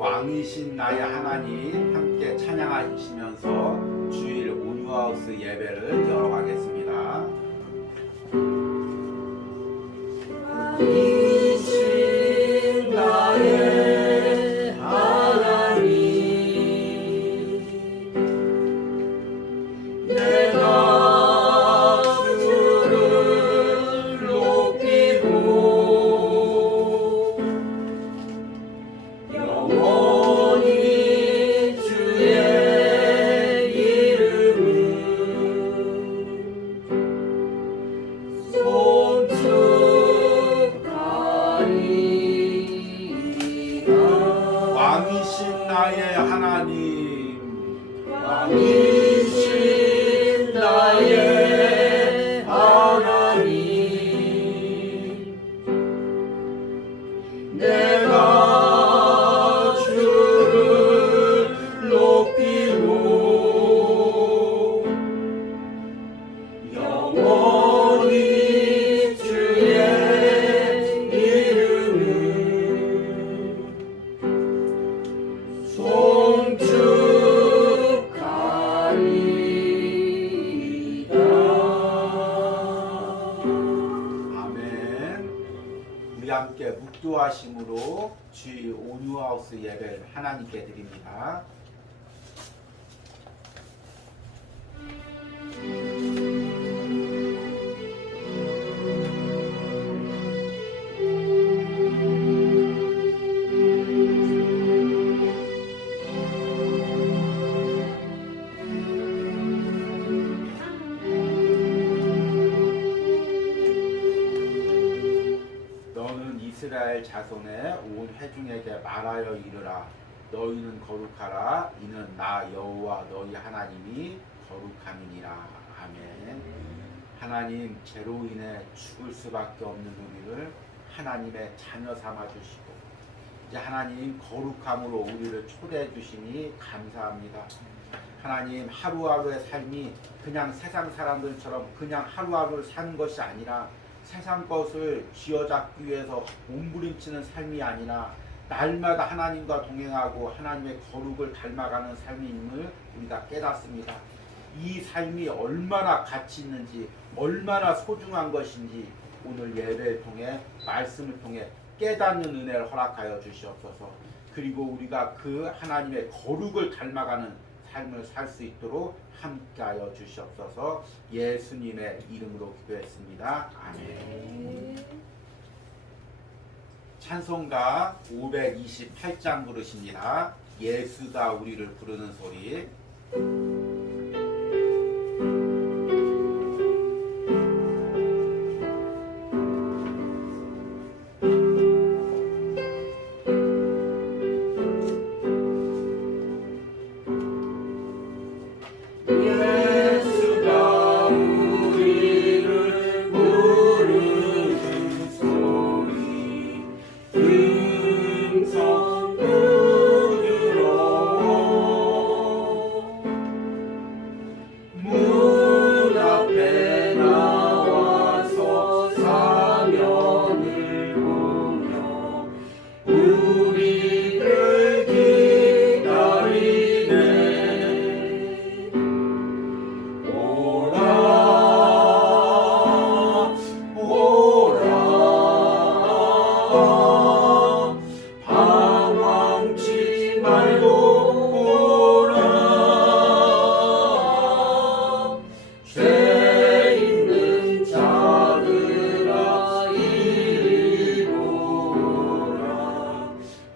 왕이신 나의 하나님 함께 찬양하시면서 주일 온유하우스 예배를 열어가겠습니다. 왕이신 나의 하나님, 내가 주를 높이고 영원히 주의 이름을 송축하리이다. 왕이신 나의 하나님, 왕이신 나의 하나님, 내가 주를 높이고 영원히 주의 이름을 송축하리이다. 아멘. 우리 함께 묵도하심으로 주일 온유하우스 예배를 하나님께 드립니다. 너는 이스라엘 자손의 온 회중에게 말하여 이르라. 너희는 거룩하라. 이는 나 여호와 너희 하나님이 거룩함이니라. 아멘. 하나님, 죄로 인해 죽을 수밖에 없는 우리를 하나님의 자녀 삼아 주시고 이제 하나님 거룩함으로 우리를 초대해 주시니 감사합니다. 하나님, 하루하루의 삶이 그냥 세상 사람들처럼 그냥 하루하루를 사는 것이 아니라 세상 것을 쥐어잡기 위해서 몸부림치는 삶이 아니라 날마다 하나님과 동행하고 하나님의 거룩을 닮아가는 삶임을 우리가 깨닫습니다. 이 삶이 얼마나 가치 있는지, 얼마나 소중한 것인지 오늘 예배를 통해, 말씀을 통해 깨닫는 은혜를 허락하여 주시옵소서. 그리고 우리가 그 하나님의 거룩을 닮아가는 삶을 살 수 있도록 함께하여 주시옵소서. 예수님의 이름으로 기도했습니다. 아멘. 찬송가 528장 부르십니다. 예수가 우리를 부르는 소리. 예수가 우리를 부르는 소리, 음성 부드러워 문 앞에 나와서 사면을 보며 우리를 기다리네. 오라 오라 방황치 말고 오라. 죄 있는 자들아 이리 오라.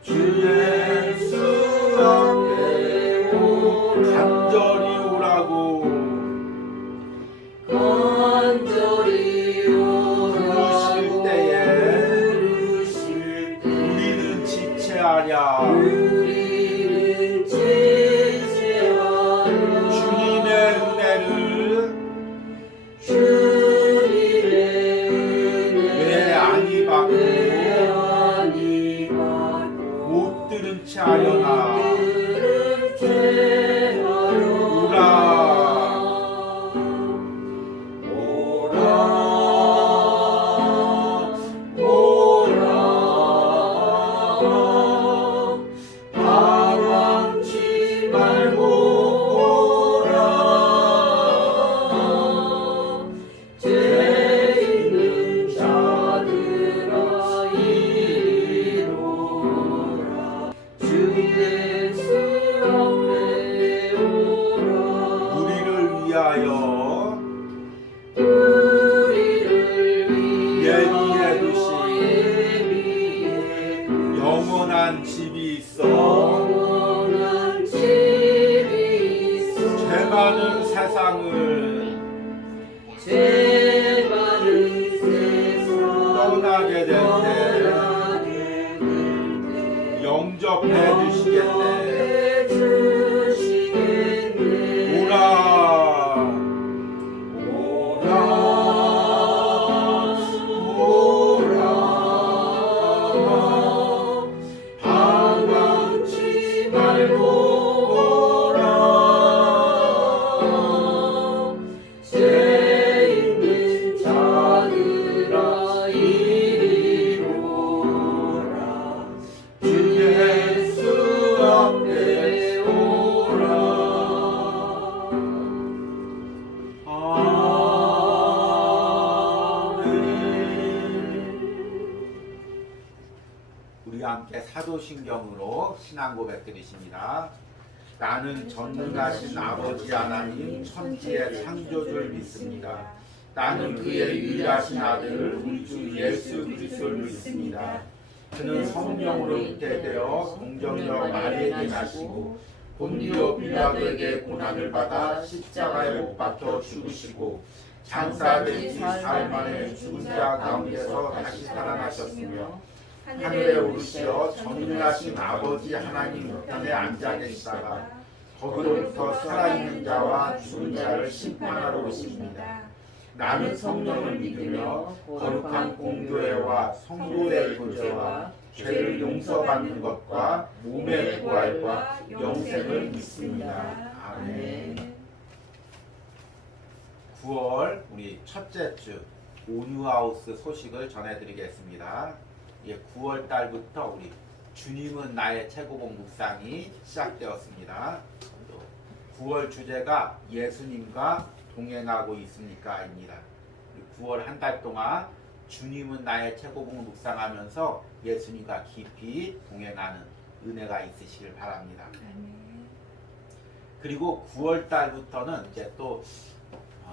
주 예수 앞에 오라. 간절히 오라고. 간절히 오라고 부르실 때에 부르실 영원한 집이 있어 영원한 집이 있어 죄 많은 세상을 죄 많은 세상 떠나게 될 때 떠나게 될 때 영접해 주시겠네. 주시겠네 오라 오라 방황치 말고 오라 죄 있는 자들아 이리로라 주 예수 앞에 오라 우리 함께 사도신경으로 신앙 고백 드리십니다. 나는 전능하신 아버지 하나님 천지의 창조주를 믿습니다. 나는 그의 유일하신 아들 우리 주 예수 그리스도를 믿습니다. 그는 성령으로 잉태되어 동정녀 마리에게 나시고 본디오 빌라도에게 고난을 받아 십자가에 못 박혀 죽으시고 장사된 지 사흘 만에 죽은 자 가운데서 다시 살아나셨으며 하늘에 오르시어 전능하신 아버지 하나님 우편에 앉아 계시다가 거기로부터 살아있는 자와 죽은 자를 심판하러 오십니다. 나는 성령을 믿으며 거룩한 공교회와 성도의 교제와 죄를 용서받는 것과 몸의 부활과 영생을 믿습니다. 아멘. 9월 우리 첫째 주 온유하우스 소식을 전해드리겠습니다. 9월 달부터 우리 주님은 나의 최고봉 묵상이 시작되었습니다. 9월 주제가 예수님과 동행하고 있습니까입니다. 9월 한 달 동안 주님은 나의 최고봉을 묵상하면서 예수님과 깊이 동행하는 은혜가 있으시길 바랍니다. 그리고 9월 달부터는 이제 또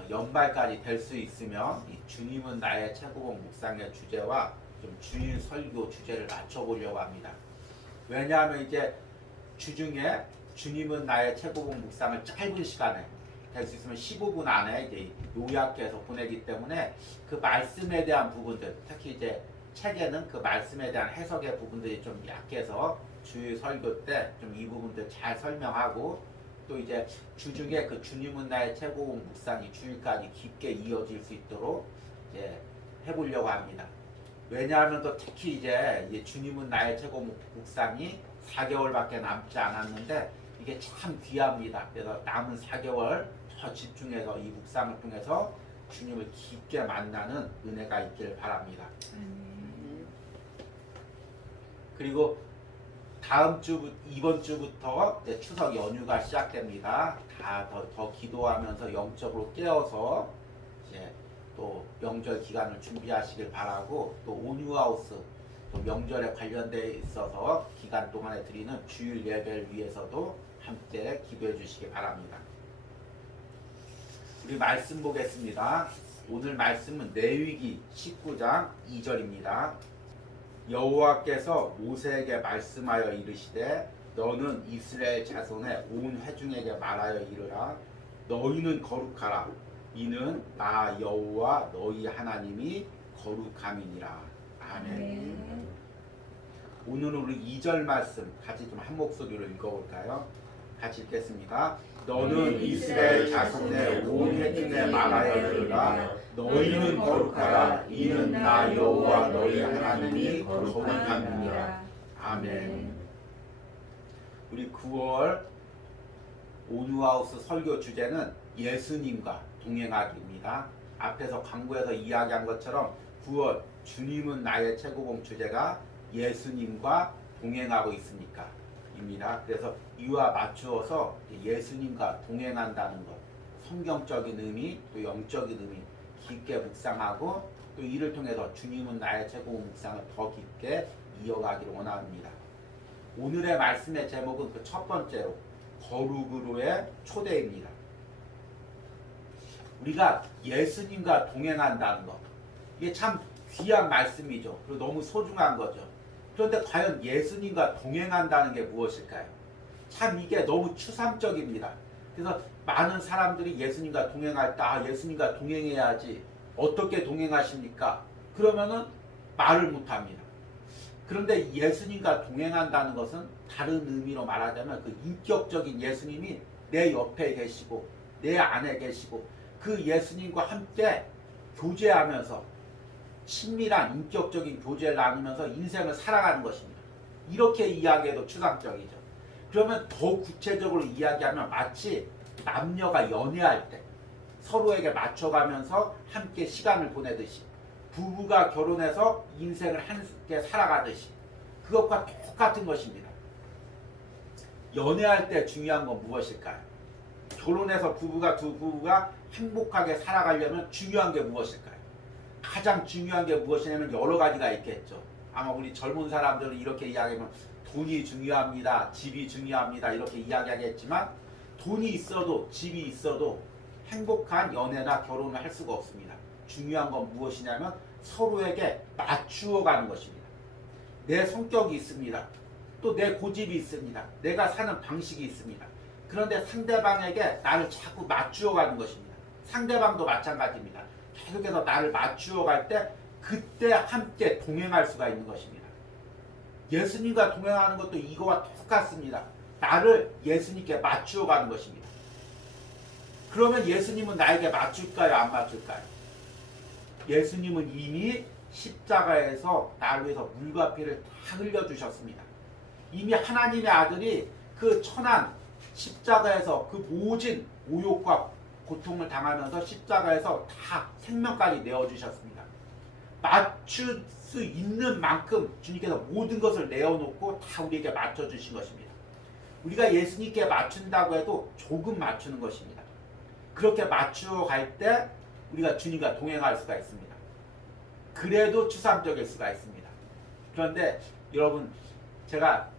연말까지 될 수 있으면 이 주님은 나의 최고봉 묵상의 주제와 좀 주일 설교 주제를 맞춰보려고 합니다. 왜냐하면 이제 주중에 주님은 나의 최고봉 묵상을 짧은 시간에 될 수 있으면 15분 안에 이제 요약해서 보내기 때문에 그 말씀에 대한 부분들, 특히 이제 책에는 그 말씀에 대한 해석의 부분들이 좀 약해서 주일 설교 때 좀 이 부분들 잘 설명하고 또 이제 주중에 그 주님은 나의 최고봉 묵상이 주일까지 깊게 이어질 수 있도록 이제 해보려고 합니다. 왜냐하면 또 특히 이제 주님은 나의 최고 묵상이 4개월밖에 남지 않았는데 이게 참 귀합니다. 그래서 남은 4개월 더 집중해서 이 묵상을 통해서 주님을 깊게 만나는 은혜가 있기를 바랍니다. 그리고 다음 주 이번 주부터 이제 추석 연휴가 시작됩니다. 다 더 기도하면서 영적으로 깨어서 이제 또 명절 기간을 준비하시길 바라고 또 온유하우스 또 명절에 관련돼 있어서 기간 동안에 드리는 주일 예배를 위해서도 함께 기도해 주시기 바랍니다. 우리 말씀 보겠습니다. 오늘 말씀은 레위기 19장 2절입니다. 여호와께서 모세에게 말씀하여 이르시되 너는 이스라엘 자손의 온 회중에게 말하여 이르라 너희는 거룩하라 이는 나 여호와 너희 하나님이 거룩함이니라. 아멘. 오늘은 우리 2절 말씀 같이 좀 한 목소리로 읽어볼까요? 같이 읽겠습니다. 너는 이스라엘 자손의 온 회중에 말하여 이르라 너희는 거룩하라 이는 나 여호와 너희 하나님이 거룩함이니라. 아멘. 우리 9월 온유하우스 설교 주제는 예수님과 동행하기입니다. 앞에서 광고에서 이야기한 것처럼 9월 주님은 나의 최고봉 주제가 예수님과 동행하고 있습니까? 입니다. 그래서 이와 맞추어서 예수님과 동행한다는 것, 성경적인 의미, 또 영적인 의미 깊게 묵상하고 또 이를 통해서 주님은 나의 최고봉 묵상을 더 깊게 이어가기를 원합니다. 오늘의 말씀의 제목은 그 첫 번째로 거룩으로의 초대입니다. 우리가 예수님과 동행한다는 것 이게 참 귀한 말씀이죠. 그리고 너무 소중한 거죠. 그런데 과연 예수님과 동행한다는 게 무엇일까요? 참 이게 너무 추상적입니다. 그래서 많은 사람들이 예수님과 동행할 때 예수님과 동행해야지 어떻게 동행하십니까? 그러면은 말을 못합니다. 그런데 예수님과 동행한다는 것은 다른 의미로 말하자면 그 인격적인 예수님이 내 옆에 계시고 내 안에 계시고 그 예수님과 함께 교제하면서 친밀한 인격적인 교제를 나누면서 인생을 살아가는 것입니다. 이렇게 이야기해도 추상적이죠. 그러면 더 구체적으로 이야기하면 마치 남녀가 연애할 때 서로에게 맞춰가면서 함께 시간을 보내듯이 부부가 결혼해서 인생을 함께 살아가듯이 그것과 똑같은 것입니다. 연애할 때 중요한 건 무엇일까요? 결혼해서 두 부부가 행복하게 살아가려면 중요한 게 무엇일까요? 가장 중요한 게 무엇이냐면 여러 가지가 있겠죠. 아마 우리 젊은 사람들은 이렇게 이야기하면 돈이 중요합니다. 집이 중요합니다. 이렇게 이야기하겠지만 돈이 있어도 집이 있어도 행복한 연애나 결혼을 할 수가 없습니다. 중요한 건 무엇이냐면 서로에게 맞추어 가는 것입니다. 내 성격이 있습니다. 또 내 고집이 있습니다. 내가 사는 방식이 있습니다. 그런데 상대방에게 나를 자꾸 맞추어 가는 것입니다. 상대방도 마찬가지입니다. 계속해서 나를 맞추어 갈 때 그때 함께 동행할 수가 있는 것입니다. 예수님과 동행하는 것도 이거와 똑같습니다. 나를 예수님께 맞추어 가는 것입니다. 그러면 예수님은 나에게 맞출까요? 안 맞출까요? 예수님은 이미 십자가에서 나를 위해서 물과 피를 다 흘려주셨습니다. 이미 하나님의 아들이 그 천한 십자가에서 그 모진 모욕과 고통을 당하면서 십자가에서 다 생명까지 내어주셨습니다. 맞출 수 있는 만큼 주님께서 모든 것을 내어놓고 다 우리에게 맞춰주신 것입니다. 우리가 예수님께 맞춘다고 해도 조금 맞추는 것입니다. 그렇게 맞추어 갈 때 우리가 주님과 동행할 수가 있습니다. 그래도 추상적일 수가 있습니다. 그런데 여러분, 제가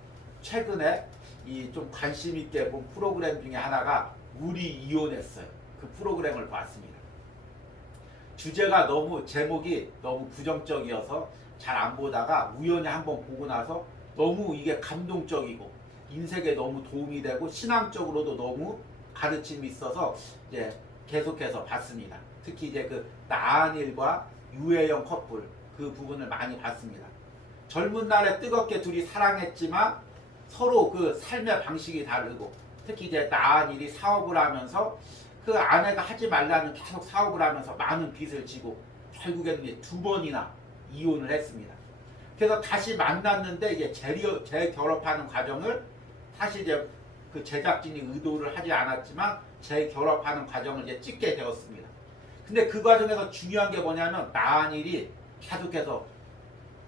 최근에 이 좀 관심 있게 본 프로그램 중에 하나가 우리 이혼했어요. 그 프로그램을 봤습니다. 주제가 제목이 너무 부정적이어서 잘 안 보다가 우연히 한번 보고 나서 너무 이게 감동적이고 인생에 너무 도움이 되고 신앙적으로도 너무 가르침이 있어서 이제 계속해서 봤습니다. 특히 이제 그 나한일과 유혜영 커플 그 부분을 많이 봤습니다. 젊은 날에 뜨겁게 둘이 사랑했지만 서로 그 삶의 방식이 다르고 특히 이제 나한일이 사업을 하면서 그 아내가 하지 말라는 계속 사업을 하면서 많은 빚을 지고 결국에는 이제 2번이나 이혼을 했습니다. 그래서 다시 만났는데 이제 재결합하는 과정을 사실 이제 그 제작진이 의도를 하지 않았지만 재결합하는 과정을 이제 찍게 되었습니다. 근데 그 과정에서 중요한 게 뭐냐면 나한일이 계속해서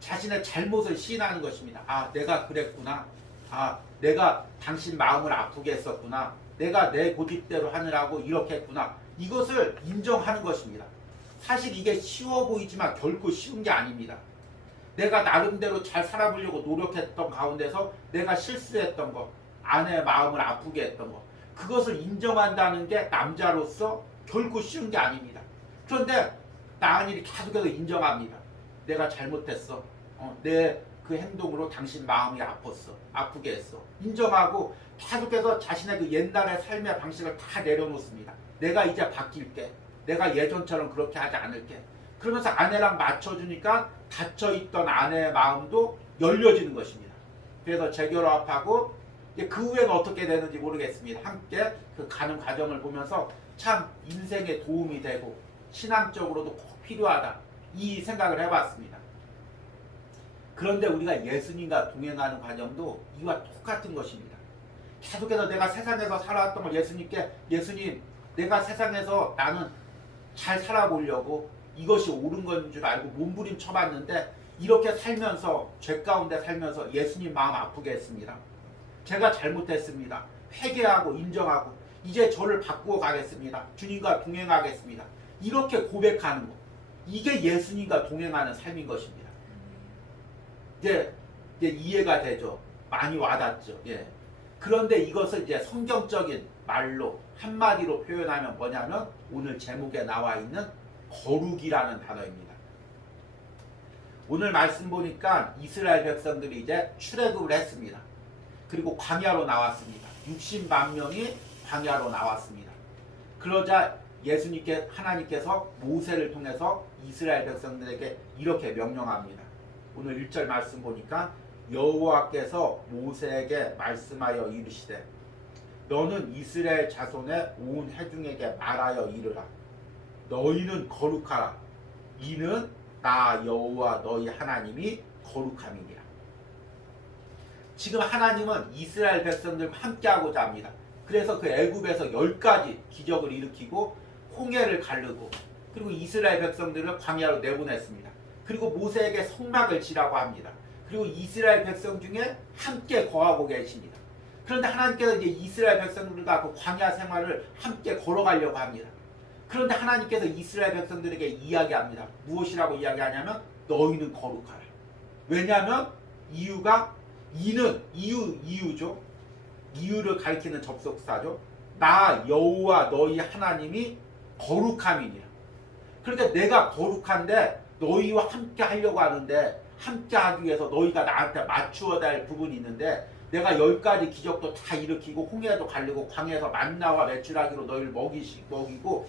자신의 잘못을 시인하는 것입니다. 아, 내가 그랬구나. 아, 내가 당신 마음을 아프게 했었구나. 내가 내 고집대로 하느라고 이렇게 했구나. 이것을 인정하는 것입니다. 사실 이게 쉬워 보이지만 결코 쉬운 게 아닙니다. 내가 나름대로 잘 살아보려고 노력했던 가운데서 내가 실수했던 것, 아내의 마음을 아프게 했던 것, 그것을 인정한다는 게 남자로서 결코 쉬운 게 아닙니다. 그런데 나한일이 계속해서 인정합니다. 내가 잘못했어. 내 그 행동으로 당신 마음이 아프게 했어. 인정하고 계속해서 자신의 그 옛날의 삶의 방식을 다 내려놓습니다. 내가 이제 바뀔게. 내가 예전처럼 그렇게 하지 않을게. 그러면서 아내랑 맞춰주니까 닫혀있던 아내의 마음도 열려지는 것입니다. 그래서 재결합하고 그 후에는 어떻게 되는지 모르겠습니다. 함께 그 가는 과정을 보면서 참 인생에 도움이 되고 신앙적으로도 꼭 필요하다. 이 생각을 해봤습니다. 그런데 우리가 예수님과 동행하는 과정도 이와 똑같은 것입니다. 계속해서 내가 세상에서 살아왔던 걸 예수님, 내가 세상에서 나는 잘 살아보려고 이것이 옳은 건 줄 알고 몸부림 쳐봤는데 이렇게 살면서 죄 가운데 살면서 예수님 마음 아프게 했습니다. 제가 잘못했습니다. 회개하고 인정하고 이제 저를 바꾸어 가겠습니다. 주님과 동행하겠습니다. 이렇게 고백하는 것, 이게 예수님과 동행하는 삶인 것입니다. 이제 이해가 되죠. 많이 와닿죠. 예. 그런데 이것을 이제 성경적인 말로 한마디로 표현하면 뭐냐면 오늘 제목에 나와 있는 거룩이라는 단어입니다. 오늘 말씀 보니까 이스라엘 백성들이 이제 출애굽을 했습니다. 그리고 광야로 나왔습니다. 60만 명이 광야로 나왔습니다. 그러자 하나님께서 모세를 통해서 이스라엘 백성들에게 이렇게 명령합니다. 오늘 1절 말씀 보니까 여호와께서 모세에게 말씀하여 이르시되 너는 이스라엘 자손의 온 회중에게 말하여 이르라. 너희는 거룩하라. 이는 나 여호와 너희 하나님이 거룩함이니라. 지금 하나님은 이스라엘 백성들과 함께하고자 합니다. 그래서 그 애굽에서 10가지 기적을 일으키고 홍해를 가르고 그리고 이스라엘 백성들을 광야로 내보냈습니다. 그리고 모세에게 성막을 지라고 합니다. 그리고 이스라엘 백성 중에 함께 거하고 계십니다. 그런데 하나님께서 이제 이스라엘 백성들과 그 광야 생활을 함께 걸어가려고 합니다. 그런데 하나님께서 이스라엘 백성들에게 이야기합니다. 무엇이라고 이야기하냐면 너희는 거룩하라. 왜냐하면 이유죠. 이유를 가리키는 접속사죠. 나 여호와 너희 하나님이 거룩함이니라. 그러니까 내가 거룩한데 너희와 함께 하려고 하는데 함께 하기 위해서 너희가 나한테 맞추어야 할 부분이 있는데 내가 10가지 기적도 다 일으키고 홍해도 가르고 광야에서 만나와 메추라기로 너희를 먹이고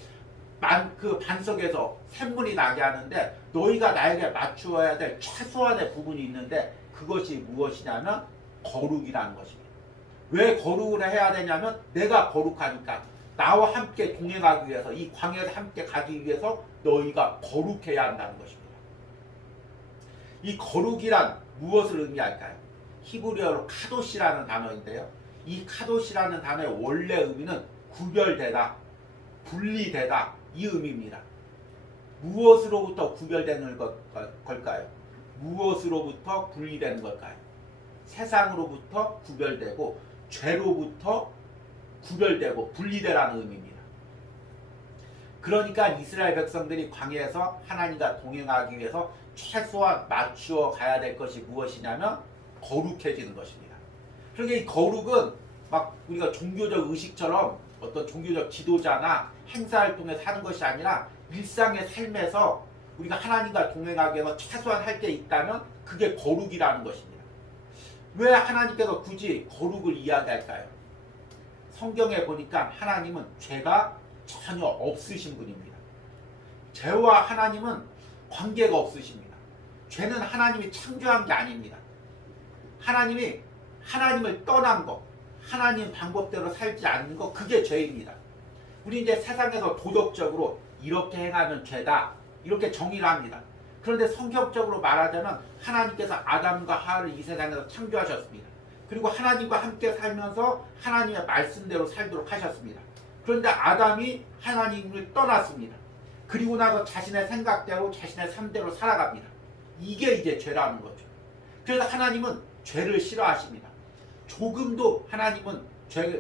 그 반석에서 샘물이 나게 하는데 너희가 나에게 맞추어야 될 최소한의 부분이 있는데 그것이 무엇이냐면 거룩이라는 것입니다. 왜 거룩을 해야 되냐면 내가 거룩하니까 나와 함께 동행하기 위해서 이 광야에 함께 가기 위해서 너희가 거룩해야 한다는 것입니다. 이 거룩이란 무엇을 의미할까요? 히브리어로 카도시라는 단어인데요. 이 카도시라는 단어의 원래 의미는 구별되다, 분리되다 이 의미입니다. 무엇으로부터 구별되는 걸까요? 무엇으로부터 분리되는 걸까요? 세상으로부터 구별되고 죄로부터 구별되고 분리되라는 의미입니다. 그러니까 이스라엘 백성들이 광야에서 하나님과 동행하기 위해서 최소한 맞추어 가야 될 것이 무엇이냐면 거룩해지는 것입니다. 그러니까 이 거룩은 막 우리가 종교적 의식처럼 어떤 종교적 지도자나 행사를 통해 사는 것이 아니라 일상의 삶에서 우리가 하나님과 동행하기 위해서 최소한 할 게 있다면 그게 거룩이라는 것입니다. 왜 하나님께서 굳이 거룩을 이야기할까요? 성경에 보니까 하나님은 죄가 전혀 없으신 분입니다. 죄와 하나님은 관계가 없으십니다. 죄는 하나님이 창조한 게 아닙니다. 하나님이 하나님을 떠난 것, 하나님 방법대로 살지 않는 것, 그게 죄입니다. 우리 이제 세상에서 도덕적으로 이렇게 행하면 죄다 이렇게 정의를 합니다. 그런데 성경적으로 말하자면 하나님께서 아담과 하와를 이 세상에서 창조하셨습니다. 그리고 하나님과 함께 살면서 하나님의 말씀대로 살도록 하셨습니다. 그런데 아담이 하나님을 떠났습니다. 그리고 나서 자신의 생각대로 자신의 삶대로 살아갑니다. 이게 이제 죄라는 거죠. 그래서 하나님은 죄를 싫어하십니다. 조금도 하나님은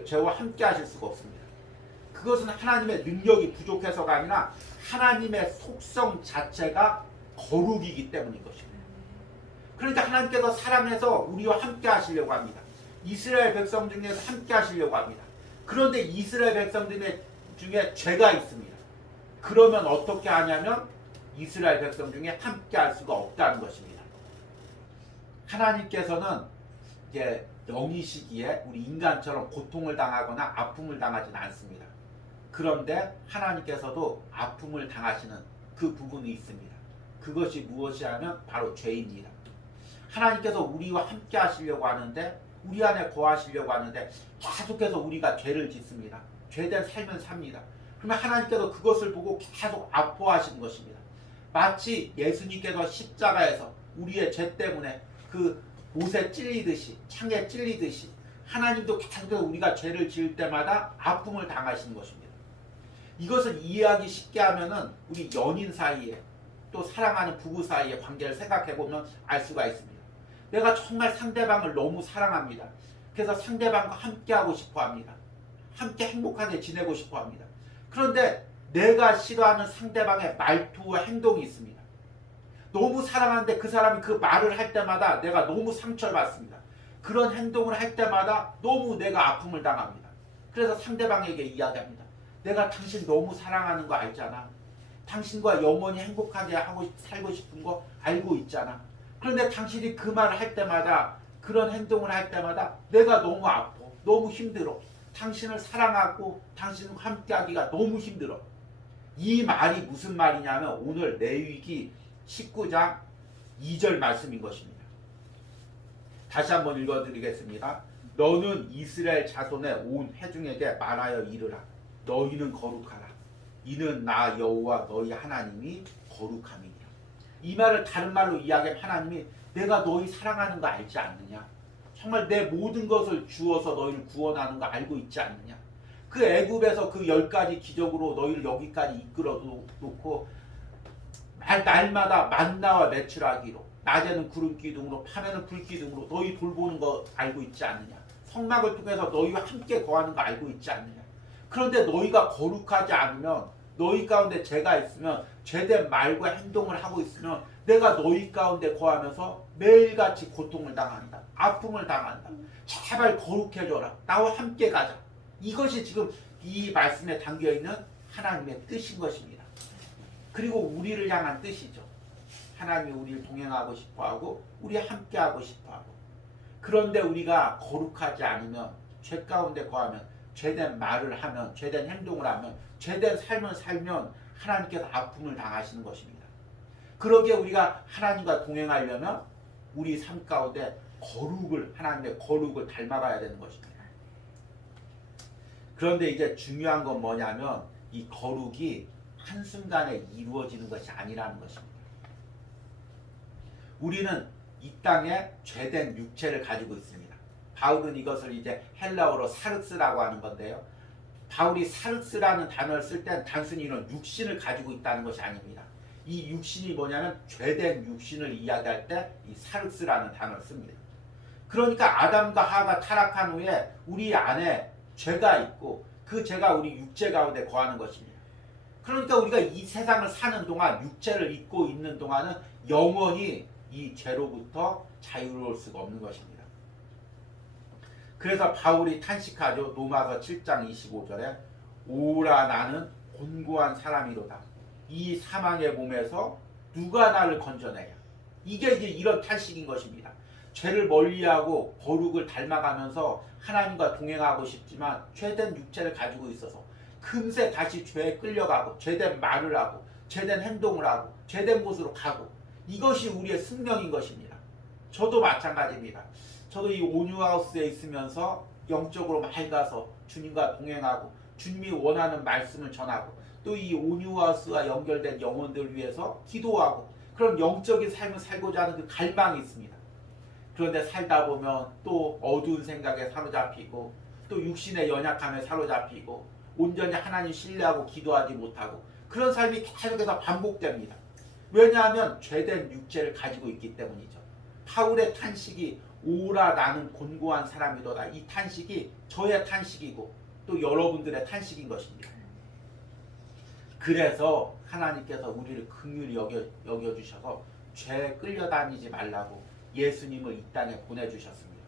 죄와 함께 하실 수가 없습니다. 그것은 하나님의 능력이 부족해서가 아니라 하나님의 속성 자체가 거룩이기 때문인 것입니다. 그러니까 하나님께서 사랑해서 우리와 함께 하시려고 합니다. 이스라엘 백성 중에서 함께 하시려고 합니다. 그런데 이스라엘 백성들 중에 죄가 있습니다. 그러면 어떻게 하냐면 이스라엘 백성 중에 함께 할 수가 없다는 것입니다. 하나님께서는 이제 영이시기에 우리 인간처럼 고통을 당하거나 아픔을 당하지는 않습니다. 그런데 하나님께서도 아픔을 당하시는 그 부분이 있습니다. 그것이 무엇이냐면 바로 죄입니다. 하나님께서 우리와 함께 하시려고 하는데 우리 안에 거하시려고 하는데 계속해서 우리가 죄를 짓습니다. 죄된 삶을 삽니다. 그러면 하나님께서 그것을 보고 계속 아파하시는 것입니다. 마치 예수님께서 십자가에서 우리의 죄 때문에 그 못에 찔리듯이 창에 찔리듯이 하나님도 계속해서 우리가 죄를 지을 때마다 아픔을 당하시는 것입니다. 이것을 이해하기 쉽게 하면은 우리 연인 사이에 또 사랑하는 부부 사이의 관계를 생각해보면 알 수가 있습니다. 내가 정말 상대방을 너무 사랑합니다. 그래서 상대방과 함께하고 싶어합니다. 함께 행복하게 지내고 싶어합니다. 그런데 내가 싫어하는 상대방의 말투와 행동이 있습니다. 너무 사랑하는데 그 사람이 그 말을 할 때마다 내가 너무 상처를 받습니다. 그런 행동을 할 때마다 너무 내가 아픔을 당합니다. 그래서 상대방에게 이야기합니다. 내가 당신 너무 사랑하는 거 알잖아. 당신과 영원히 행복하게 하고 살고 싶은 거 알고 있잖아. 그런데 당신이 그 말을 할 때마다 그런 행동을 할 때마다 내가 너무 아파. 너무 힘들어. 당신을 사랑하고 당신과 함께하기가 너무 힘들어. 이 말이 무슨 말이냐면 오늘 레위기 19장 2절 말씀인 것입니다. 다시 한번 읽어드리겠습니다. 너는 이스라엘 자손의 온 회중에게 말하여 이르라. 너희는 거룩하라. 이는 나 여호와 너희 하나님이 거룩함이니라. 이 말을 다른 말로 이야기하면 하나님이 내가 너희 사랑하는 거 알지 않느냐? 정말 내 모든 것을 주어서 너희를 구원하는 거 알고 있지 않느냐? 그 애굽에서 그 10가지 기적으로 너희를 여기까지 이끌어 놓고 날마다 만나와 매출하기로 낮에는 구름 기둥으로 밤에는 불 기둥으로 너희 돌보는 거 알고 있지 않느냐? 성막을 통해서 너희와 함께 거하는 거 알고 있지 않느냐? 그런데 너희가 거룩하지 않으면 너희 가운데 죄가 있으면 죄된 말과 행동을 하고 있으면 내가 너희 가운데 거하면서 매일같이 고통을 당한다. 아픔을 당한다. 제발 거룩해져라. 나와 함께 가자. 이것이 지금 이 말씀에 담겨있는 하나님의 뜻인 것입니다. 그리고 우리를 향한 뜻이죠. 하나님이 우리를 동행하고 싶어하고 우리 함께하고 싶어하고 그런데 우리가 거룩하지 않으면 죄 가운데 거하면 죄된 말을 하면 죄된 행동을 하면 죄된 삶을 살면 하나님께서 아픔을 당하시는 것입니다. 그러기에 우리가 하나님과 동행하려면 우리 삶 가운데 거룩을 하나님의 거룩을 닮아가야 되는 것입니다. 그런데 이제 중요한 건 뭐냐면 이 거룩이 한순간에 이루어지는 것이 아니라는 것입니다. 우리는 이 땅에 죄된 육체를 가지고 있습니다. 바울은 이것을 이제 헬라어로 사르스라고 하는 건데요. 바울이 사르스라는 단어를 쓸 땐 단순히 이런 육신을 가지고 있다는 것이 아닙니다. 이 육신이 뭐냐면 죄된 육신을 이야기할 때 이 사르스라는 단어를 씁니다. 그러니까 아담과 하와가 타락한 후에 우리 안에 죄가 있고 그 죄가 우리 육체 가운데 거하는 것입니다. 그러니까 우리가 이 세상을 사는 동안 육체를 입고 있는 동안은 영원히 이 죄로부터 자유로울 수가 없는 것입니다. 그래서 바울이 탄식하죠. 로마서 7장 25절에 오라 나는 곤고한 사람이로다. 이 사망의 몸에서 누가 나를 건져내냐. 이게 이제 이런 탄식인 것입니다. 죄를 멀리하고 거룩을 닮아가면서 하나님과 동행하고 싶지만 죄된 육체를 가지고 있어서 금세 다시 죄에 끌려가고 죄된 말을 하고 죄된 행동을 하고 죄된 곳으로 가고 이것이 우리의 숙명인 것입니다. 저도 마찬가지입니다. 저도 이 온유하우스에 있으면서 영적으로 맑아서 주님과 동행하고 주님이 원하는 말씀을 전하고 또 이 온유하우스와 연결된 영혼들을 위해서 기도하고 그런 영적인 삶을 살고자 하는 그 갈망이 있습니다. 그런데 살다 보면 또 어두운 생각에 사로잡히고 또 육신의 연약함에 사로잡히고 온전히 하나님 신뢰하고 기도하지 못하고 그런 삶이 계속해서 반복됩니다. 왜냐하면 죄된 육체를 가지고 있기 때문이죠. 바울의 탄식이 오라 나는 곤고한 사람이로다. 이 탄식이 저의 탄식이고 또 여러분들의 탄식인 것입니다. 그래서 하나님께서 우리를 긍휼히 여겨주셔서 죄에 끌려다니지 말라고 예수님을 이 땅에 보내주셨습니다.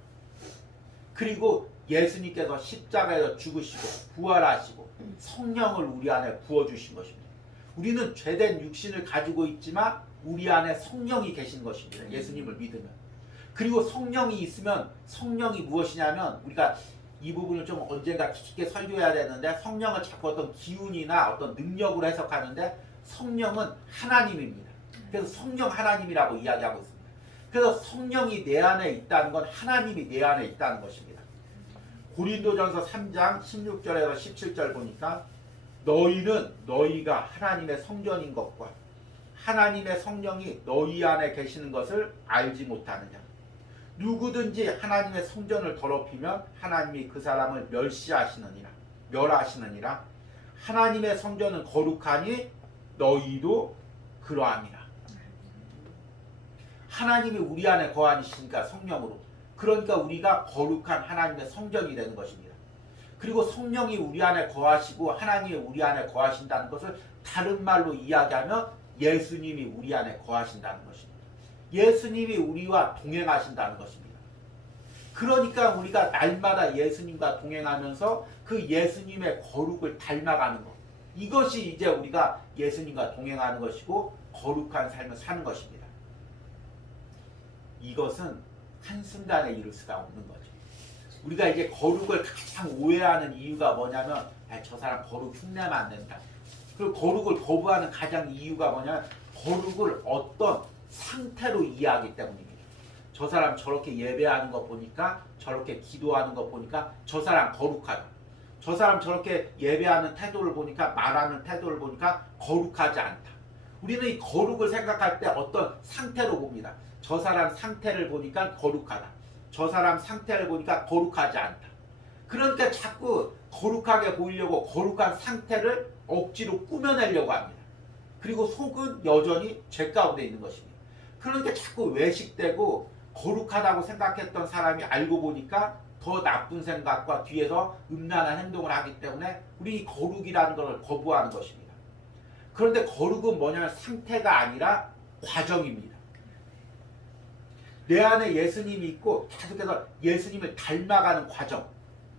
그리고 예수님께서 십자가에서 죽으시고 부활하시고 성령을 우리 안에 부어주신 것입니다. 우리는 죄된 육신을 가지고 있지만 우리 안에 성령이 계신 것입니다. 예수님을 믿으면. 그리고 성령이 있으면 성령이 무엇이냐면 우리가 이 부분을 좀 언젠가 깊게 설교해야 되는데 성령을 자꾸 어떤 기운이나 어떤 능력으로 해석하는데 성령은 하나님입니다. 그래서 성령 하나님이라고 이야기하고 있습니다. 그래서 성령이 내 안에 있다는 건 하나님이 내 안에 있다는 것입니다. 고린도전서 3장 16절에서 17절 보니까 너희는 너희가 하나님의 성전인 것과 하나님의 성령이 너희 안에 계시는 것을 알지 못하느냐. 누구든지 하나님의 성전을 더럽히면 하나님이 그 사람을 멸하시느니라. 하나님의 성전은 거룩하니 너희도 그러함이라. 하나님이 우리 안에 거하시니까 성령으로. 그러니까 우리가 거룩한 하나님의 성전이 되는 것입니다. 그리고 성령이 우리 안에 거하시고 하나님이 우리 안에 거하신다는 것을 다른 말로 이야기하면 예수님이 우리 안에 거하신다는 것입니다. 예수님이 우리와 동행하신다는 것입니다. 그러니까 우리가 날마다 예수님과 동행하면서 그 예수님의 거룩을 닮아가는 것. 이것이 이제 우리가 예수님과 동행하는 것이고 거룩한 삶을 사는 것입니다. 이것은 한순간에 이룰 수가 없는 거죠. 우리가 이제 거룩을 가장 오해하는 이유가 뭐냐면 저 사람 거룩 흉내면 안 된다. 그리고 거룩을 거부하는 가장 이유가 뭐냐면 거룩을 어떤 상태로 이해하기 때문입니다. 저 사람 저렇게 예배하는 거 보니까, 저렇게 기도하는 거 보니까 저 사람 거룩하다. 저 사람 저렇게 예배하는 태도를 보니까, 말하는 태도를 보니까 거룩하지 않다. 우리는 이 거룩을 생각할 때 어떤 상태로 봅니다. 저 사람 상태를 보니까 거룩하다. 저 사람 상태를 보니까 거룩하지 않다. 그러니까 자꾸 거룩하게 보이려고 거룩한 상태를 억지로 꾸며내려고 합니다. 그리고 속은 여전히 죄 가운데 있는 것입니다. 그러니까 자꾸 외식되고 거룩하다고 생각했던 사람이 알고 보니까 더 나쁜 생각과 뒤에서 음란한 행동을 하기 때문에 우리 거룩이라는 것을 거부하는 것입니다. 그런데 거룩은 뭐냐면 상태가 아니라 과정입니다. 내 안에 예수님이 있고 계속해서 예수님을 닮아가는 과정,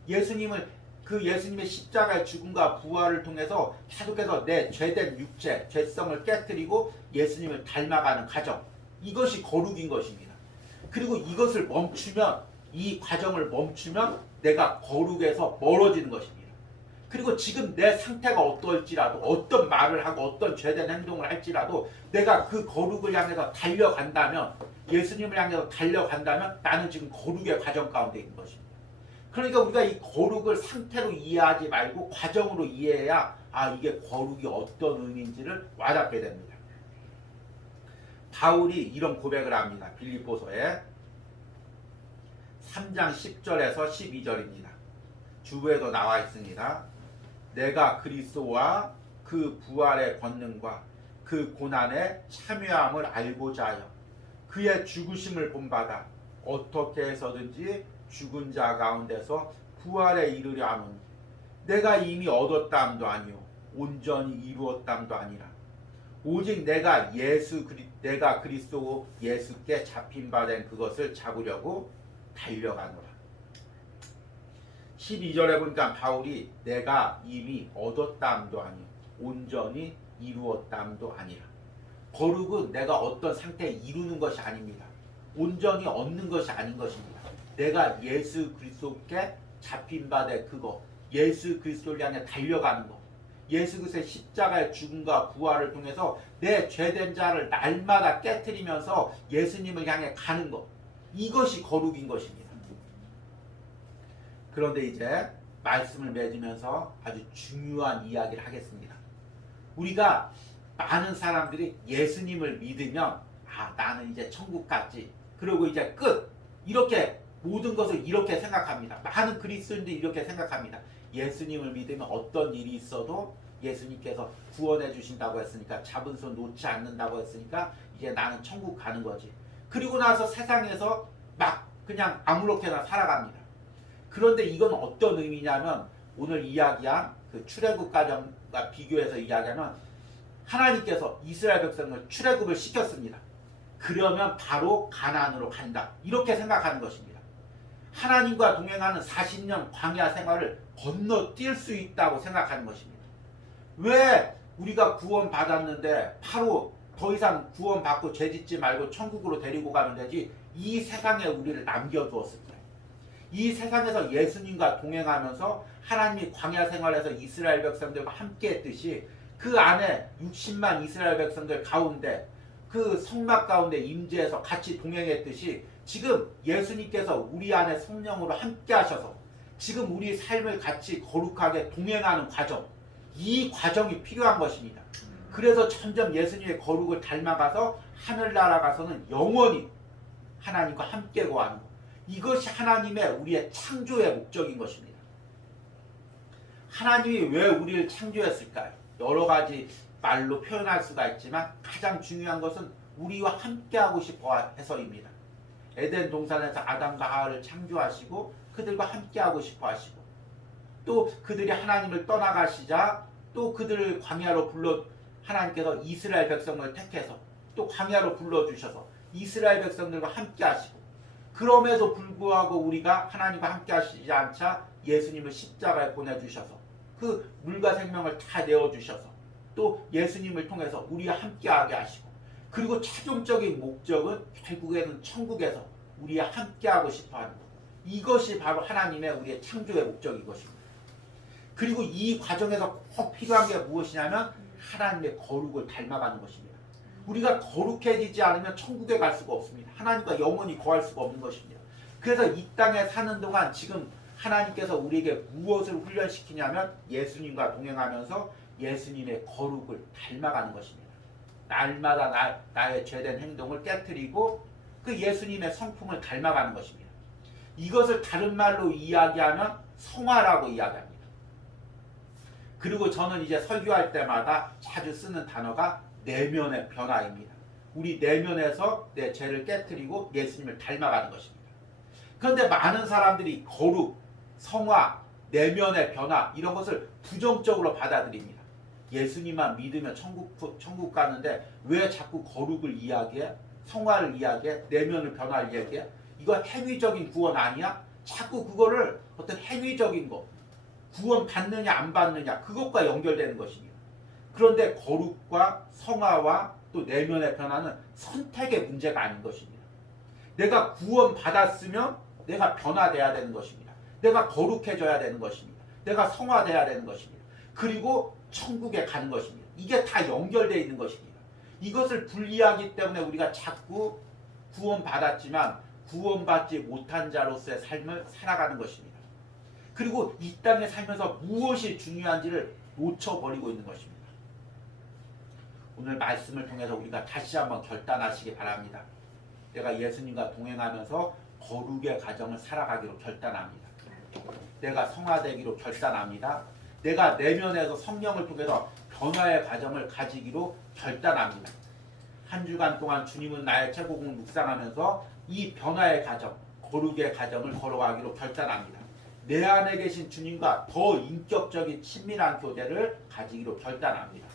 예수님의 십자가의 죽음과 부활을 통해서 계속해서 내 죄된 육체, 죄성을 깨뜨리고 예수님을 닮아가는 과정, 이것이 거룩인 것입니다. 그리고 이것을 멈추면, 이 과정을 멈추면 내가 거룩에서 멀어지는 것입니다. 그리고 지금 내 상태가 어떨지라도, 어떤 말을 하고 어떤 죄된 행동을 할지라도 내가 그 거룩을 향해서 달려간다면, 예수님을 향해서 달려간다면 나는 지금 거룩의 과정 가운데 있는 것입니다. 그러니까 우리가 이 거룩을 상태로 이해하지 말고 과정으로 이해해야 이게 거룩이 어떤 의미인지를 와닿게 됩니다. 바울이 이런 고백을 합니다. 빌립보서에 3장 10절에서 12절입니다. 주부에도 나와 있습니다. 내가 그리스도와 그 부활의 권능과 그 고난의 참여함을 알고자 하여 그의 죽으심을 본받아 어떻게 해서든지 죽은 자 가운데서 부활에 이르려 하노니 내가 이미 얻었담도 아니요 온전히 이루었담도 아니라 오직 내가 그리스도 예수께 잡힌 바 된 그것을 잡으려고 달려가노라. 12절에 보니까 바울이 내가 이미 얻었담도 아니요 온전히 이루었담도 아니라, 거룩은 내가 어떤 상태에 이루는 것이 아닙니다. 온전히 얻는 것이 아닌 것입니다. 내가 예수 그리스도께 잡힌 바 된 그거, 예수 그리스도를 향해 달려가는 것, 예수 그리스도의 십자가의 죽음과 부활을 통해서 내 죄된 자를 날마다 깨트리면서 예수님을 향해 가는 것, 이것이 거룩인 것입니다. 그런데 이제 말씀을 맺으면서 아주 중요한 이야기를 하겠습니다. 우리가 많은 사람들이 예수님을 믿으면 나는 이제 천국 갔지, 그리고 이제 끝, 이렇게 모든 것을 이렇게 생각합니다. 많은 그리스도인들이 이렇게 생각합니다. 예수님을 믿으면 어떤 일이 있어도 예수님께서 구원해 주신다고 했으니까, 잡은 손 놓지 않는다고 했으니까 이제 나는 천국 가는 거지. 그리고 나서 세상에서 막 그냥 아무렇게나 살아갑니다. 그런데 이건 어떤 의미냐면, 오늘 이야기한 그 출애굽 과정과 비교해서 이야기하면, 하나님께서 이스라엘 백성을 출애굽을 시켰습니다. 그러면 바로 가나안으로 간다, 이렇게 생각하는 것입니다. 하나님과 동행하는 40년 광야 생활을 건너뛸 수 있다고 생각하는 것입니다. 왜 우리가 구원 받았는데 바로 더 이상 구원 받고 죄짓지 말고 천국으로 데리고 가면 되지, 이 세상에 우리를 남겨두었을까요? 이 세상에서 예수님과 동행하면서 하나님이 광야 생활에서 이스라엘 백성들과 함께 했듯이 그 안에 60만 이스라엘 백성들 가운데 그 성막 가운데 임재해서 같이 동행했듯이 지금 예수님께서 우리 안에 성령으로 함께 하셔서 지금 우리 삶을 같이 거룩하게 동행하는 과정, 이 과정이 필요한 것입니다. 그래서 점점 예수님의 거룩을 닮아가서 하늘나라 가서는 영원히 하나님과 함께 거하는 것, 이것이 하나님의 우리의 창조의 목적인 것입니다. 하나님이 왜 우리를 창조했을까요? 여러 가지 말로 표현할 수가 있지만 가장 중요한 것은 우리와 함께하고 싶어 해서입니다. 에덴 동산에서 아담과 하와를 창조하시고 그들과 함께하고 싶어 하시고, 또 그들이 하나님을 떠나가시자 또 그들을 광야로 하나님께서 이스라엘 백성을 택해서 또 광야로 불러주셔서 이스라엘 백성들과 함께 하시고, 그럼에도 불구하고 우리가 하나님과 함께 하시지 않자 예수님을 십자가에 보내주셔서 그 물과 생명을 다 내어주셔서 또 예수님을 통해서 우리와 함께하게 하시고 그리고 최종적인 목적은 결국에는 천국에서 우리와 함께하고 싶어하는 것. 이것이 바로 하나님의 우리의 창조의 목적인 것입니다. 그리고 이 과정에서 꼭 필요한 게 무엇이냐면 하나님의 거룩을 닮아가는 것입니다. 우리가 거룩해지지 않으면 천국에 갈 수가 없습니다. 하나님과 영원히 거할 수가 없는 것입니다. 그래서 이 땅에 사는 동안 지금 하나님께서 우리에게 무엇을 훈련시키냐면 예수님과 동행하면서 예수님의 거룩을 닮아가는 것입니다. 날마다 나의 죄된 행동을 깨트리고 그 예수님의 성품을 닮아가는 것입니다. 이것을 다른 말로 이야기하면 성화라고 이야기합니다. 그리고 저는 이제 설교할 때마다 자주 쓰는 단어가 내면의 변화입니다. 우리 내면에서 내 죄를 깨트리고 예수님을 닮아가는 것입니다. 그런데 많은 사람들이 거룩, 성화, 내면의 변화 이런 것을 부정적으로 받아들입니다. 예수님만 믿으면 천국 가는데 왜 자꾸 거룩을 이야기해? 성화를 이야기해? 내면의 변화를 이야기해? 이거 행위적인 구원 아니야? 자꾸 그거를 어떤 행위적인 거 구원 받느냐 안 받느냐 그것과 연결되는 것입니다. 그런데 거룩과 성화와 또 내면의 변화는 선택의 문제가 아닌 것입니다. 내가 구원 받았으면 내가 변화돼야 되는 것입니다. 내가 거룩해져야 되는 것입니다. 내가 성화돼야 되는 것입니다. 그리고 천국에 가는 것입니다. 이게 다 연결되어 있는 것입니다. 이것을 분리하기 때문에 우리가 자꾸 구원받았지만 구원받지 못한 자로서의 삶을 살아가는 것입니다. 그리고 이 땅에 살면서 무엇이 중요한지를 놓쳐버리고 있는 것입니다. 오늘 말씀을 통해서 우리가 다시 한번 결단하시기 바랍니다. 내가 예수님과 동행하면서 거룩의 가정을 살아가기로 결단합니다. 내가 성화되기로 결단합니다. 내가 내면에서 성령을 통해서 변화의 가정을 가지기로 결단합니다. 한 주간 동안 주님은 나의 최고봉을 묵상하면서 이 변화의 가정, 거룩의 가정을 걸어가기로 결단합니다. 내 안에 계신 주님과 더 인격적인 친밀한 교제를 가지기로 결단합니다.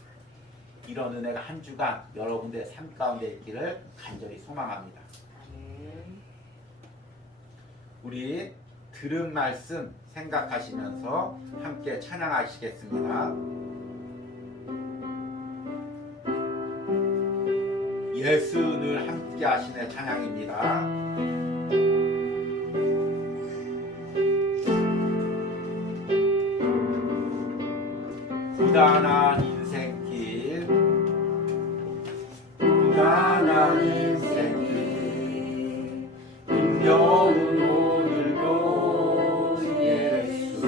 이런 은혜가 한 주간 여러분들의 삶 가운데 있기를 간절히 소망합니다. 우리 들은 말씀 생각하시면서 함께 찬양하시겠습니다. 예수 늘 함께 하시네 찬양입니다. 고단한 인생길 고단한 인생길 힘겨운 오늘도 예수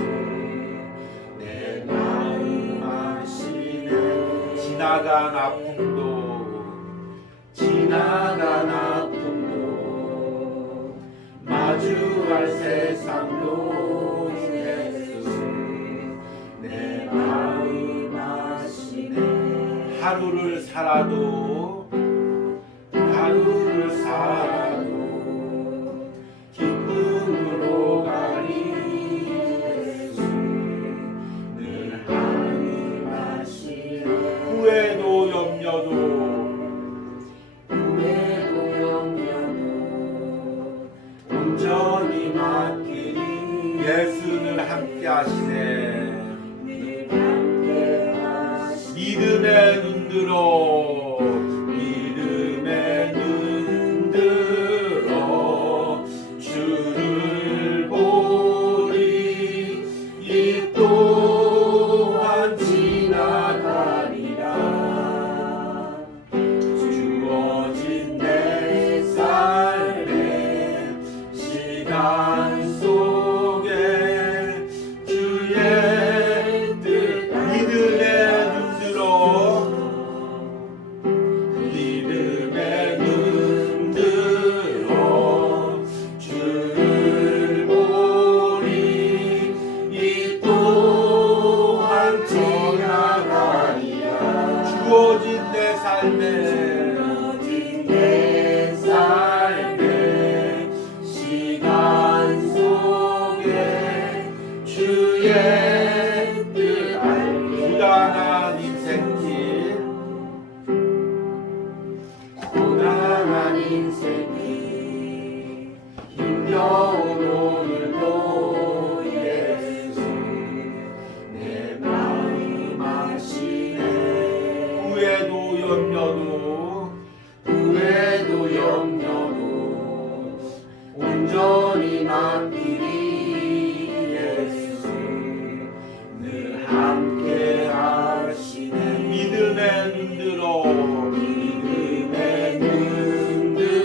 내 마음 아시네 지나간 아픔도 마주할 세상도 예수 내 마음 아시네 하루를 살아도 기쁨으로 가리 예수 늘 하늘 아시네 후회도 염려도 온전히 맡기니 예수는 함께 하시네 믿음의 눈들어 주를 보리 이 또한 지나가리라 주어진 내 삶의 시간 속에 주의 뜻 믿음의 눈들어 주를 보리 이 또한 지나가리라 주어진 내 삶의 시간 영원히 맡기리 예수 늘 함께 하시네 믿음의 눈들어 믿음의 눈들어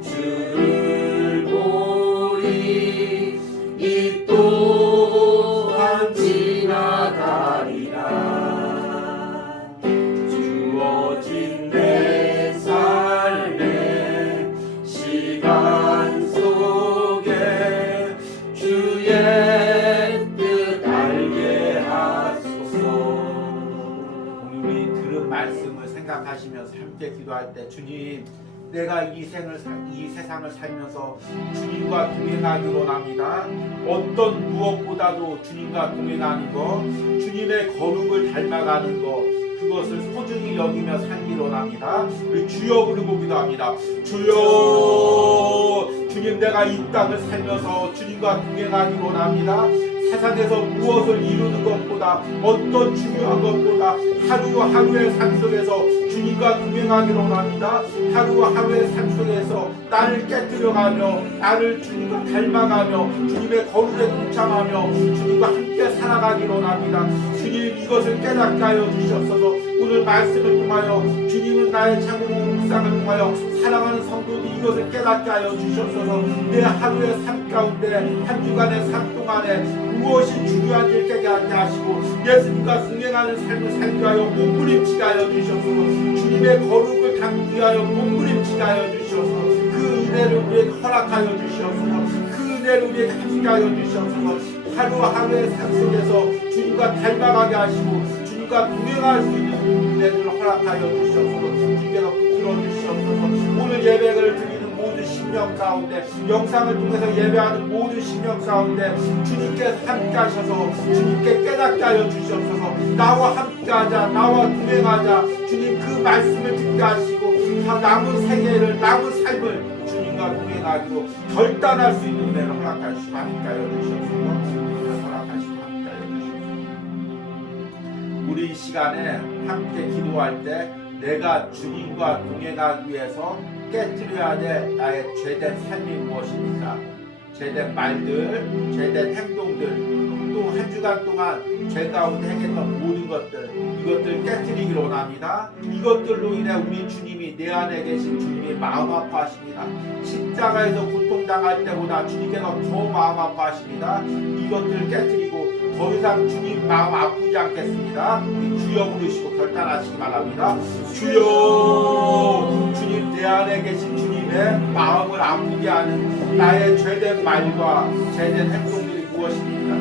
주를 보리 이 또한 지나가리라 주어진 내 삶의 시간 속에 주의 뜻 알게 하소서 오늘 우리 들은 말씀을 생각하시면서 함께 기도할 때 주님 내가 이 세상을 살면서 주님과 동행하기로 원합니다. 어떤 무엇보다도 주님과 동행하는 것, 주님의 거룩을 닮아가는 것, 그것을 소중히 여기며 살기로 원합니다. 우리 주여 부르고 기도합니다. 주여, 주님 내가 이 땅을 살면서 주님과 동행하기로 원합니다. 세상에서 무엇을 이루는 것보다 어떤 중요한 것보다 하루하루의 삶 속에서 주님과 동행하기로 원합니다. 하루하루의 삶 속에서 나를 깨뜨려가며 나를 주님과 닮아가며 주님의 거룩에 동참하며 주님과 함께 살아가기로 원합니다. 주님 이것을 깨닫게 하여 주시옵소서. 오늘 말씀을 통하여 주님은 나의 창공 묵상을 통하여 사랑하는 성도들이 이것을 깨닫게 하여 주시옵소서. 내 하루의 삶 가운데 한 주간의 삶 동안에 무엇이 중요한지 깨닫게 하시고 예수님과 동행하는 삶을 살게 하여 몸부림치게 하여 주시옵소서. 주님의 거룩을 담기 위하여 몸부림치게 하여 주시옵소서. 그 은혜를 우리에게 허락하여 주시옵소서. 그 은혜를 우리에게 함께 하여 주시옵소서. 하루하루의 삶 속에서 주님과 닮아가게 하시고 주님과 동행할 수 있는 은혜를 허락하여 주시옵소서. 주께서 붙들어 주시옵소서. 오늘 예배를 드리는 모든 심령 가운데 영상을 통해서 예배하는 모든 심령 가운데 주님께서 함께 하셔서 주님께 깨닫게 하여 주시옵소서. 나와 함께하자 나와 동행하자 주님 그 말씀을 듣게 하시고 남은 생애를 남은 삶을 주님과 동행하기로 결단할 수 있는 은혜를 허락하시고 함께 하여 주시옵소서. 허락하시고 함께 하여 주시옵소서. 우리 이 시간에 함께 기도할 때 내가 주님과 동행하기 위해서 깨뜨려야 될 나의 죄된 삶이 무엇입니까? 죄된 말들, 죄된 행동들, 또 한 주간 동안 죄 가운데 행했던 모든 것들, 이것들 깨뜨리기로 원합니다. 이것들로 인해 우리 주님이 내 안에 계신 주님이 마음 아파하십니다. 십자가에서 고통당할 때보다 주님께서 더 마음 아파하십니다. 이것들 깨뜨리고 더 이상 주님 마음 아프지 않겠습니다. 우리 주여 부르시고 결단하시기 바랍니다. 주여, 주님 내 안에 계신 주님의 마음을 아프게 하는 나의 죄된 말과 죄된 행동들이 무엇입니까?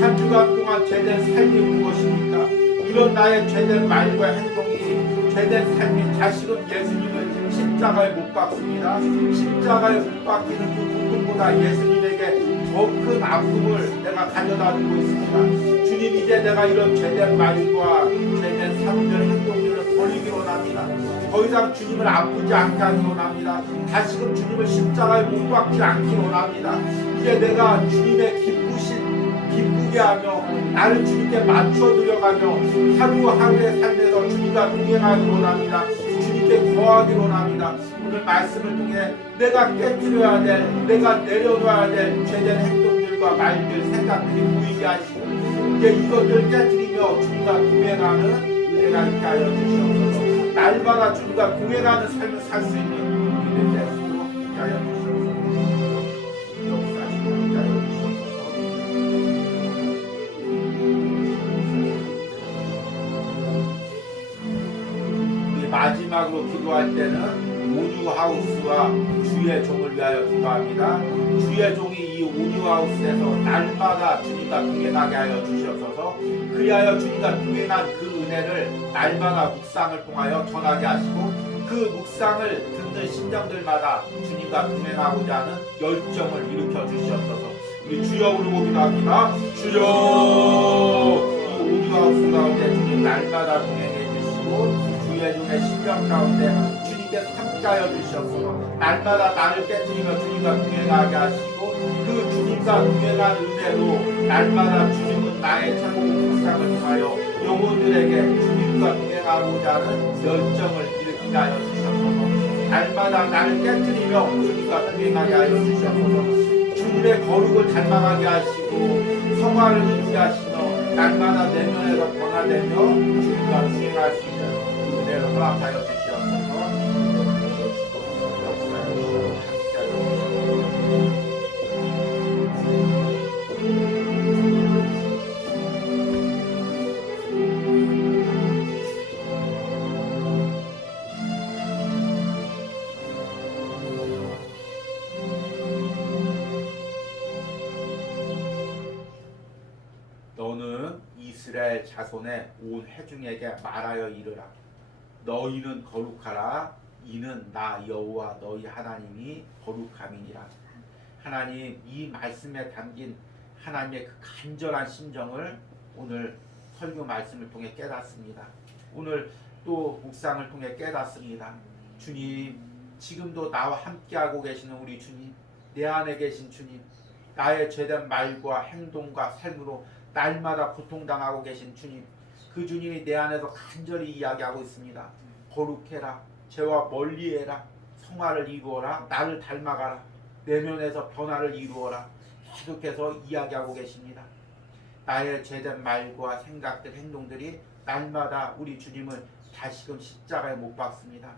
한 주간 동안 죄된 삶이 무엇입니까? 이런 나의 죄된 말과 행동이 죄된 삶이 자식은 예수님을 십자가에 못 박습니다. 십자가에 못 박히는 그 고통보다 예수님에게 더 큰 아픔을 내가 가져다 주고 있습니다. 주님 이제 내가 이런 죄된 말과 죄된 삶들 행동들을 버리기로 원합니다. 더 이상 주님을 아프지 않게 하기로 원합니다. 다시금 주님을 십자가에 못 박지 않기로 원합니다. 이제 내가 주님의 기쁘게 하며 나를 주님께 맞춰 드려가며 하루하루의 삶에서 주님과 동행하기로 원합니다. 주님께 거하기로 원합니다. 오늘 말씀을 통해 내가 깨뜨려야 될, 내가 내려놔야 될 죄된 행동들과 말들, 생각들이 보이게 하시고 이제 이것들 깨뜨리며 주님과 동행하는 은혜가 있게 하여 주시옵소서. 날마다 주님과 동행하는 삶을 살 수 있는 우리들 되시도록 있게 하여 주시옵소서. 역사하시고 있게 하여 주시옵소서. 마지막으로 기도할 때는 온유하우스와 주의 종을 위하여 기도합니다. 주의 종이 이 온유하우스에서 날마다 주님과 동행하게 하여 주시옵소서. 그리하여 주님과 동행한 그 은혜를 날마다 묵상을 통하여 전하게 하시고 그 묵상을 듣는 심령들마다 주님과 동행하고자 하는 열정을 일으켜 주시옵소서. 우리 주여 부르고 기도합니다. 주여, 이 온유하우스 가운데 주님 날마다 동행해 주시고 주의 종의 심령 가운데 주님께서 함께하여 주시옵소서. 날마다 나를 깨뜨리며 주님과 동행하게 하시고 그 주님과 동행한 은혜로 날마다 주님은 나의 천국 묵상을 통하여 영혼들에게 주님과 동행하고자 하는 열정을 일으키게 하여 주시옵소서. 날마다 나를 깨뜨리며 주님과 동행하게 하여 주시옵소서. 주님의 거룩을 닮아가게 하시고 성화를 이루게 하시며 날마다 내면에서 변화되며 주님과 동행할 수 있는 은혜를 허락하여 주시옵소서. 역사하여 주시옵소서. 너는 이스라엘 자손의 온 회중에게 말하여 이르라. 너희는 거룩하라. 이는 나 여호와 너희 하나님이 거룩함이니라. 하나님, 이 말씀에 담긴 하나님의 그 간절한 심정을 오늘 설교 말씀을 통해 깨닫습니다. 오늘 또 묵상을 통해 깨닫습니다. 주님, 지금도 나와 함께하고 계시는 우리 주님, 내 안에 계신 주님, 나의 죄된 말과 행동과 삶으로 날마다 고통당하고 계신 주님, 그 주님이 내 안에서 간절히 이야기하고 있습니다. 거룩해라, 죄와 멀리해라, 성화를 이루어라, 나를 닮아가라, 내면에서 변화를 이루어라, 계속해서 이야기하고 계십니다. 나의 죄된 말과 생각들, 행동들이 날마다 우리 주님을 다시금 십자가에 못 박습니다.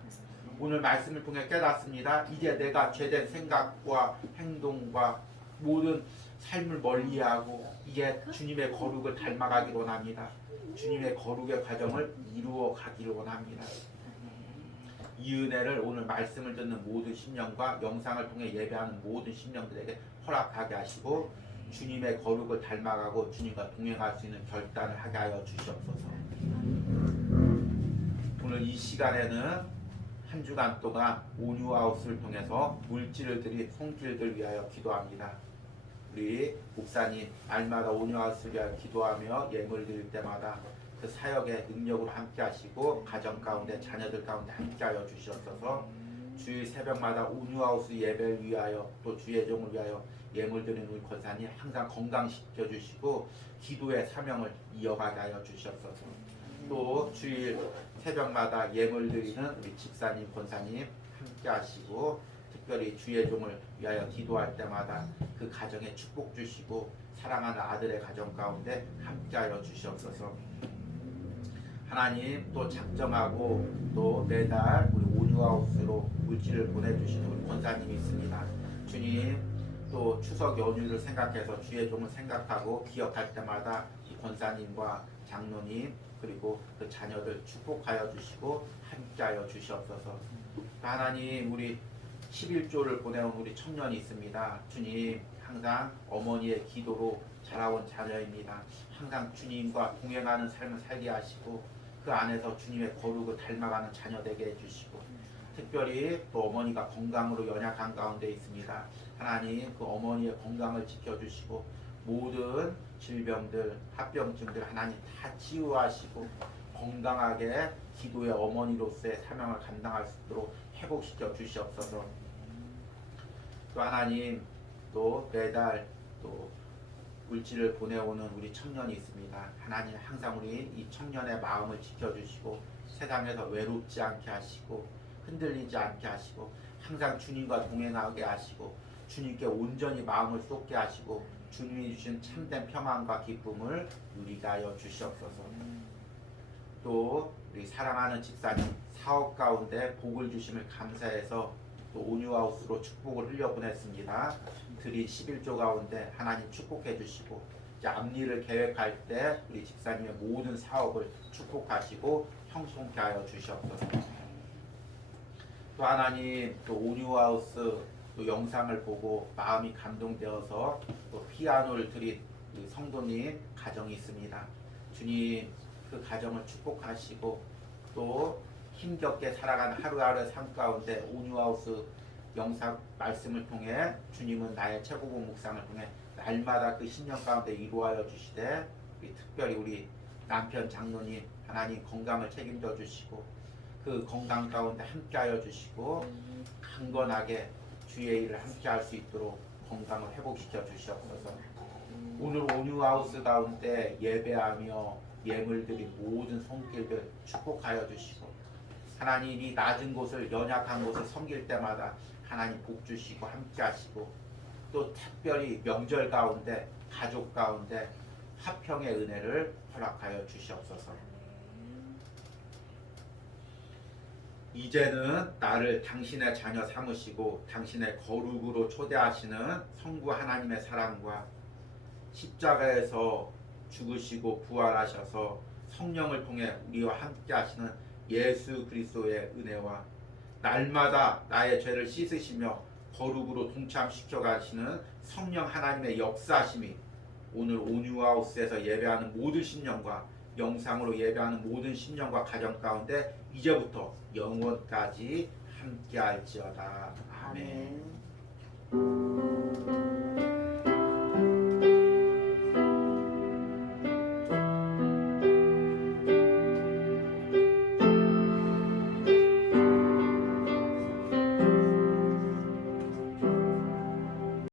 오늘 말씀을 통해 깨닫습니다. 이제 내가 죄된 생각과 행동과 모든 삶을 멀리하고 이제 주님의 거룩을 닮아가기를 원합니다. 주님의 거룩의 과정을 이루어 가기를 원합니다. 이 은혜를 오늘 말씀을 듣는 모든 심령과 영상을 통해 예배하는 모든 심령들에게 허락하게 하시고 주님의 거룩을 닮아가고 주님과 동행할 수 있는 결단을 하게 하여 주시옵소서. 오늘 이 시간에는 한 주간 동안 온유하우스를 통해서 물질을 드린 손길들 위하여 기도합니다. 우리 목사님 날마다 온유하우스를 위하여 기도하며 예물 드릴 때마다 그 사역의 능력으로 함께 하시고 가정 가운데 자녀들 가운데 함께 하여 주시옵소서. 주일 새벽마다 온유하우스 예배를 위하여 또 주의 종을 위하여 예물 드리는 우리 권사님 항상 건강시켜 주시고 기도의 사명을 이어가게 하여 주시옵소서. 또 주일 새벽마다 예물 드리는 우리 집사님 권사님 함께 하시고 특별히 주의 종을 위하여 기도할 때마다 그 가정에 축복 주시고 사랑하는 아들의 가정 가운데 함께하여 주시옵소서. 하나님, 또 작정하고 또 매달 우리 온유하우스로 물질을 보내주시는 우리 권사님이 있습니다. 주님, 또 추석 연휴를 생각해서 주의 종을 생각하고 기억할 때마다 이 권사님과 장로님 그리고 그 자녀들 축복하여 주시고 함께하여 주시옵소서. 하나님, 우리 11조를 보내온 우리 청년이 있습니다. 주님, 항상 어머니의 기도로 자라온 자녀입니다. 항상 주님과 동행하는 삶을 살게 하시고 그 안에서 주님의 거룩을 닮아가는 자녀 되게 해주시고 특별히 또 어머니가 건강으로 연약한 가운데 있습니다. 하나님, 그 어머니의 건강을 지켜주시고 모든 질병들, 합병증들 하나님 다 치유하시고 건강하게 기도의 어머니로서의 사명을 감당할 수 있도록 회복시켜 주시옵소서. 또 하나님, 또 매달 또 물질을 보내오는 우리 청년이 있습니다. 하나님, 항상 우리 이 청년의 마음을 지켜주시고 세상에서 외롭지 않게 하시고 흔들리지 않게 하시고 항상 주님과 동행하게 하시고 주님께 온전히 마음을 쏟게 하시고 주님이 주신 참된 평안과 기쁨을 누리게 하여 주시옵소서. 또 우리 사랑하는 집사님 사업 가운데 복을 주심을 감사해서 또 온유하우스로 축복을 흘려보냈습니다. 드린 11조 가운데 하나님 축복해 주시고 이제 앞일을 계획할 때 우리 집사님의 모든 사업을 축복하시고 형통케 하여 주시옵소서. 또 하나님, 또 온유하우스 또 영상을 보고 마음이 감동되어서 또 피아노를 드린 우리 성도님 가정이 있습니다. 주님, 그 가정을 축복하시고 또 힘겹게 살아가는 하루하루의 삶 가운데 온유하우스 영상 말씀을 통해 주님은 나의 최고봉 묵상을 통해 날마다 그 신령 가운데 이루하여 주시되 특별히 우리 남편 장로님 하나님 건강을 책임져 주시고 그 건강 가운데 함께하여 주시고 강건하게 주의 일을 함께할 수 있도록 건강을 회복시켜 주시옵소서. 오늘 온유하우스 가운데 예배하며 예물 드린 모든 손길들 축복하여 주시고 하나님이 낮은 곳을 연약한 곳을 섬길 때마다 하나님 복 주시고 함께 하시고 또 특별히 명절 가운데 가족 가운데 화평의 은혜를 허락하여 주시옵소서. 이제는 나를 당신의 자녀 삼으시고 당신의 거룩으로 초대하시는 성부 하나님의 사랑과 십자가에서 죽으시고 부활하셔서 성령을 통해 우리와 함께 하시는 예수 그리스도의 은혜와 날마다 나의 죄를 씻으시며 거룩으로 동참시켜 가시는 성령 하나님의 역사심이 오늘 온유하우스에서 예배하는 모든 신령과 영상으로 예배하는 모든 신령과 가정 가운데 이제부터 영원까지 함께할지어다. 아멘.